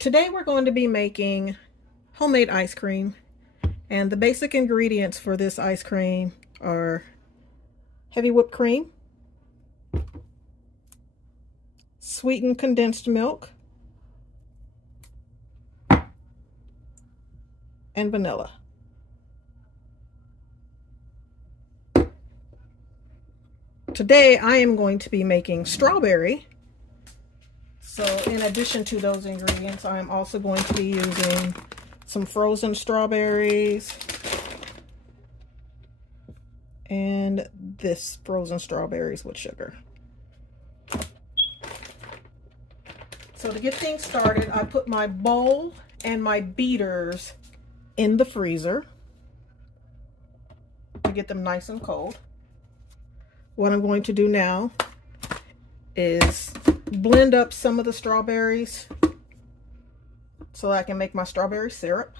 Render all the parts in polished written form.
Today we're going to be making homemade ice cream, and the basic ingredients for this ice cream are heavy whipped cream, sweetened condensed milk, and vanilla. Today I am going to be making strawberry. So in addition to those ingredients, I am also going to be using some frozen strawberries and this frozen strawberries with sugar. So to get things started, I put my bowl and my beaters in the freezer to get them nice and cold. What I'm going to do now is blend up some of the strawberries so I can make my strawberry syrup.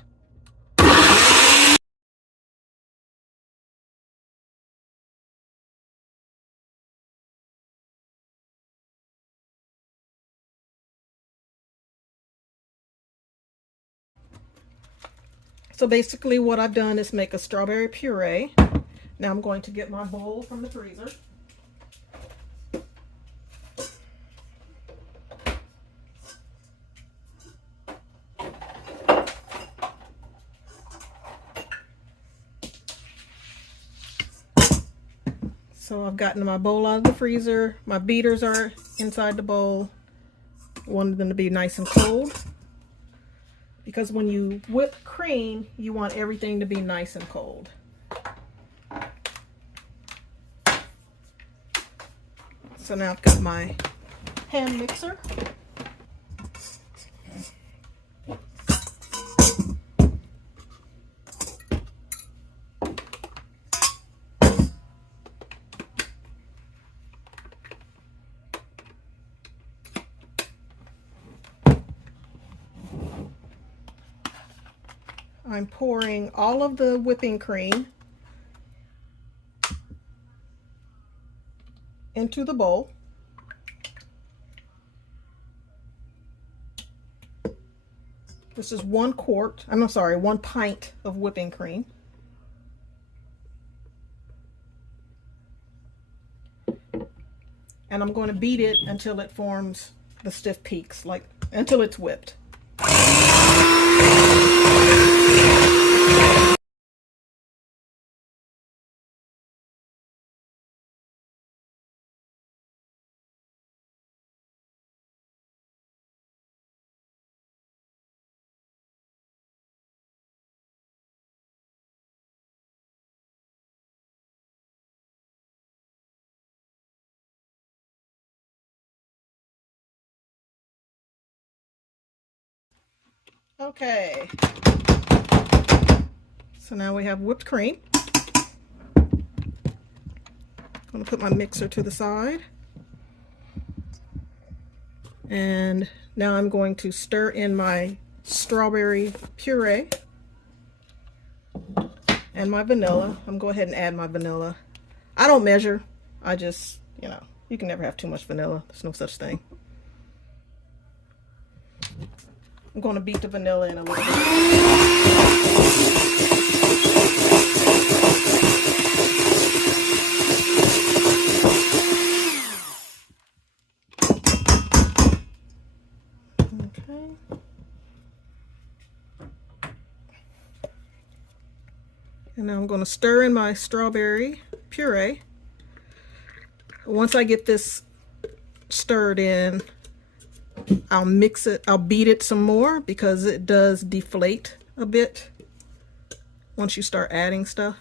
So basically what I've done is make a strawberry puree. Now I'm going to get my bowl from the freezer. So I've gotten my bowl out of the freezer. My beaters are inside the bowl. I wanted them to be nice and cold, because when you whip cream, you want everything to be nice and cold. So now I've got my hand mixer. I'm pouring all of the whipping cream into the bowl. This is 1 pint of whipping cream. And I'm going to beat it until it forms the stiff peaks, like until it's whipped. Okay, so now we have whipped cream. I'm going to put my mixer to the side. And now I'm going to stir in my strawberry puree and my vanilla. I'm going to go ahead and add my vanilla. I don't measure. I just, you can never have too much vanilla. There's no such thing. I'm going to beat the vanilla in a little bit. Okay. And now I'm going to stir in my strawberry puree. Once I get this stirred in, I'll mix it, I'll beat it some more, because it does deflate a bit once you start adding stuff.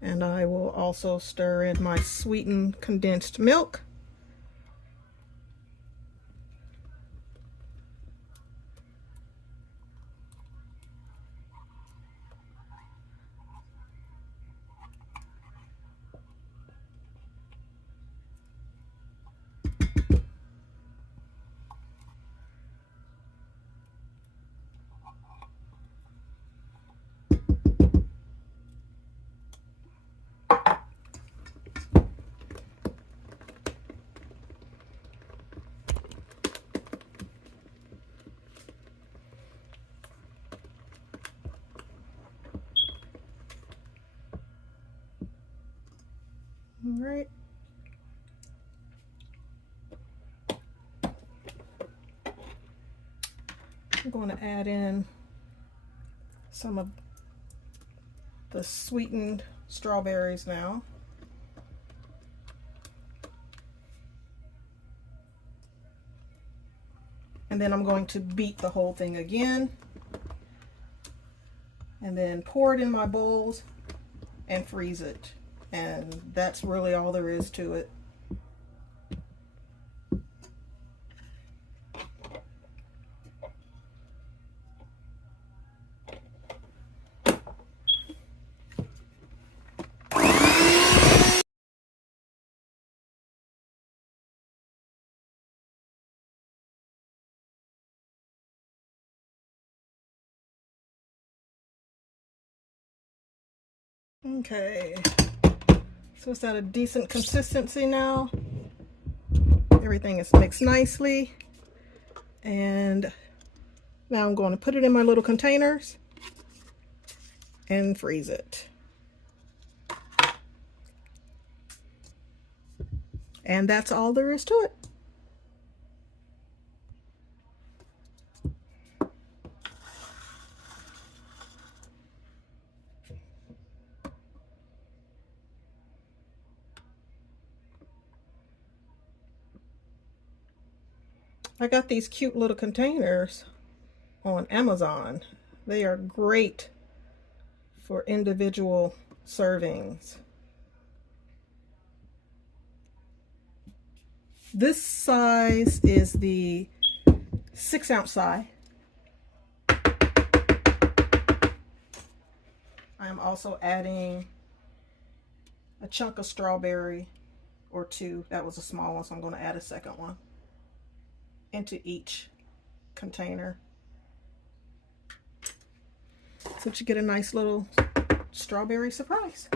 And I will also stir in my sweetened condensed milk. All right. I'm going to add in some of the sweetened strawberries now. And then I'm going to beat the whole thing again. And then pour it in my bowls and freeze it. And that's really all there is to it. Okay, so it's at a decent consistency now. Everything is mixed nicely. And now I'm going to put it in my little containers and freeze it. And that's all there is to it. I got these cute little containers on Amazon. They are great for individual servings. This size is the 6-ounce size. I am also adding a chunk of strawberry or two. That was a small one, so I'm going to add a second one into each container, so that you get a nice little strawberry surprise.